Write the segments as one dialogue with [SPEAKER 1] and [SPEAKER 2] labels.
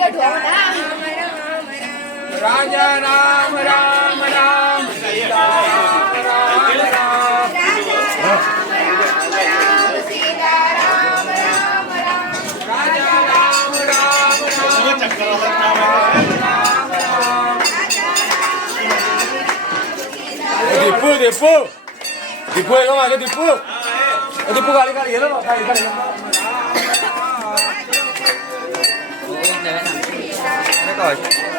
[SPEAKER 1] राजा राम राम राम सीता राम राम राजा राम राम दिपू दिपू दिपू ये लोग आगे दिपू दिपू गाड़ी गाड़ी ये लोग Toque.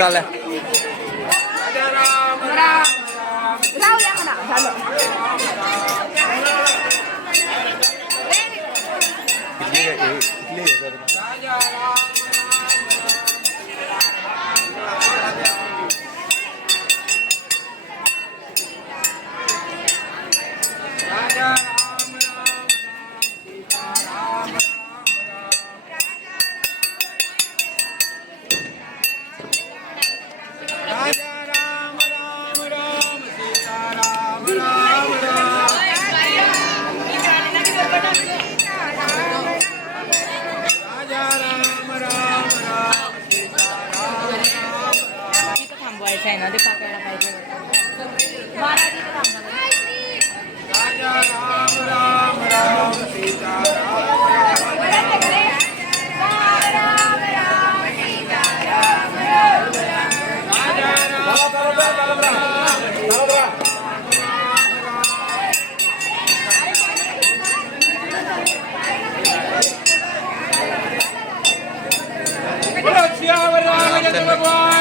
[SPEAKER 1] Wcale.
[SPEAKER 2] Bye.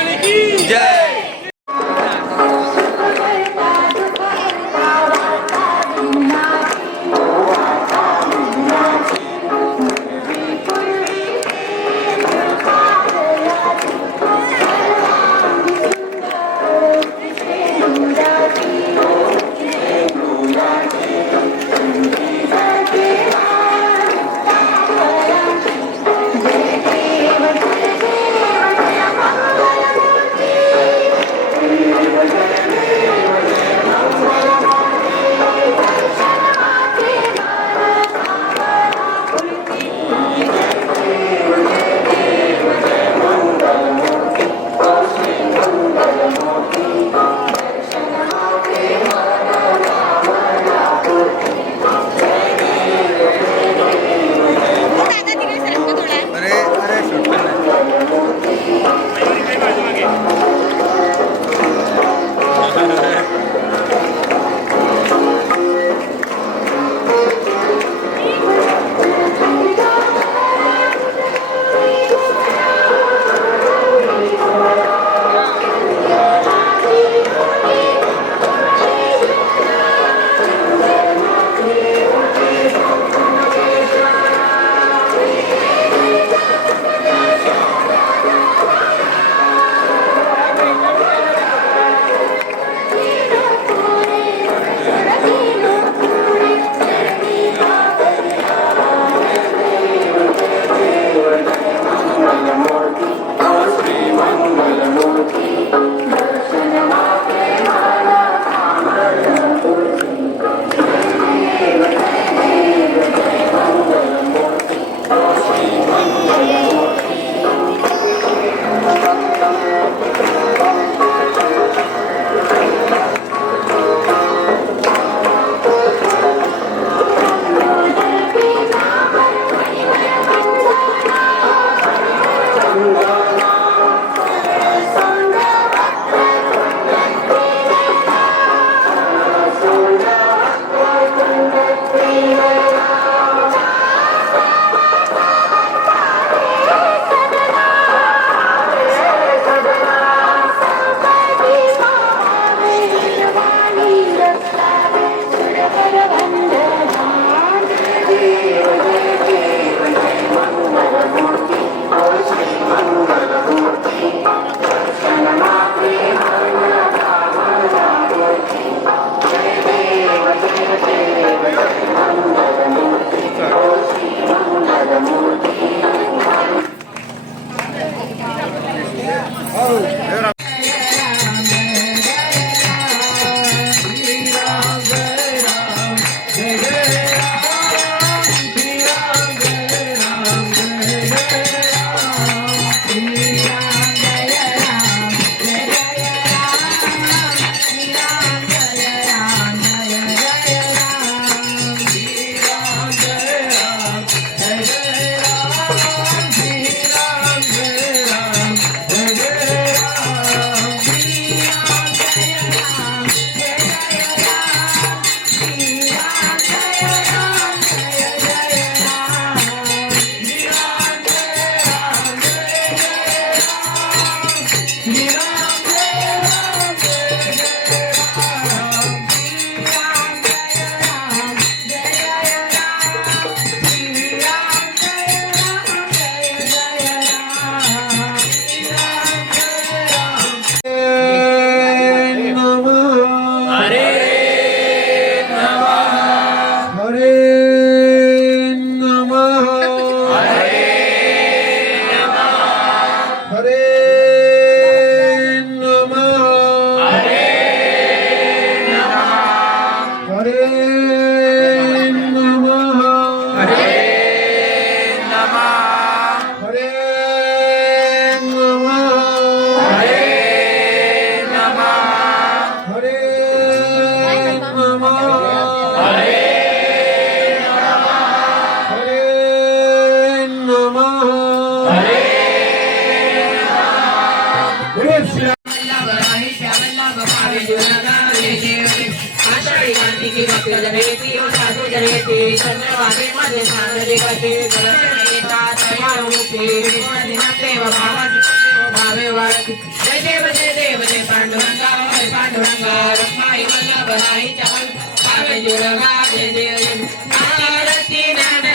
[SPEAKER 1] निखिल भक्त जनयति साधु जनयति चंद्रवादे मध्य साधने करते गलता तयारूपे देव भावन भावे वारति जय देव जय देव जय पांडुरंगा जय पांडुरंगा रमाई वल्लभ बनाई चमन भावे जुरगा जय देव
[SPEAKER 3] नारती
[SPEAKER 1] नारायण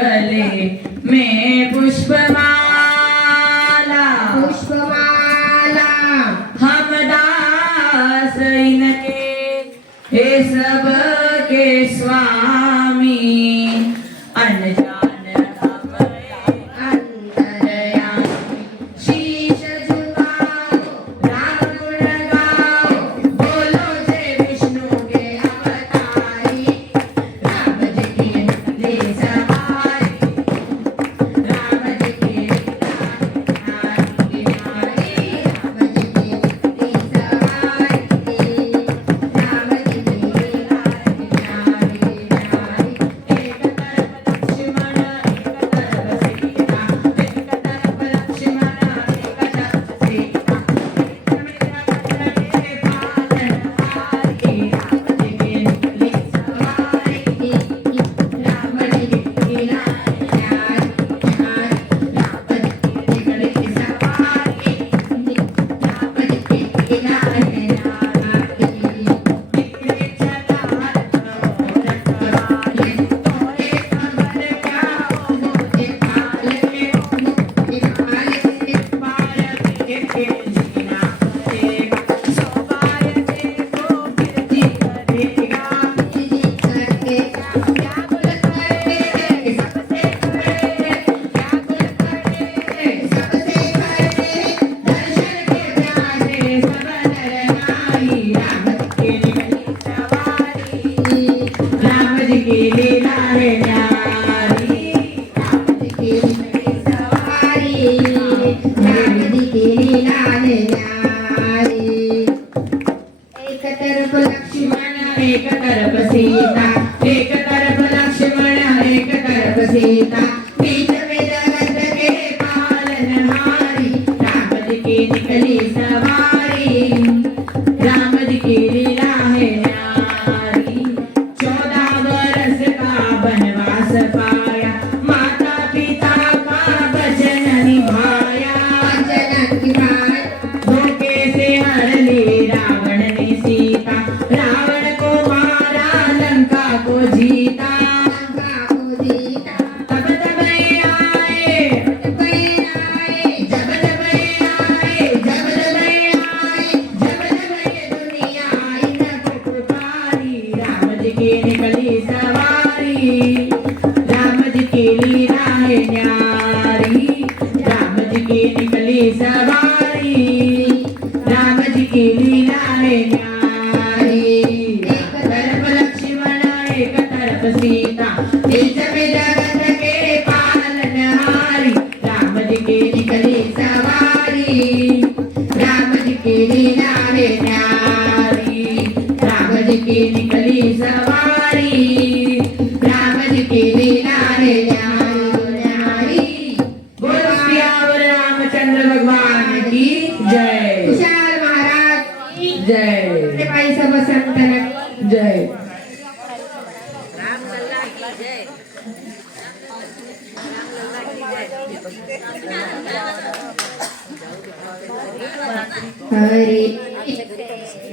[SPEAKER 1] Really.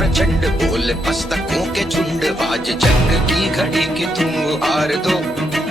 [SPEAKER 4] प्रचंड बोल पस्तकों के झुंड बाज जंग की घड़ी की तुम हार दो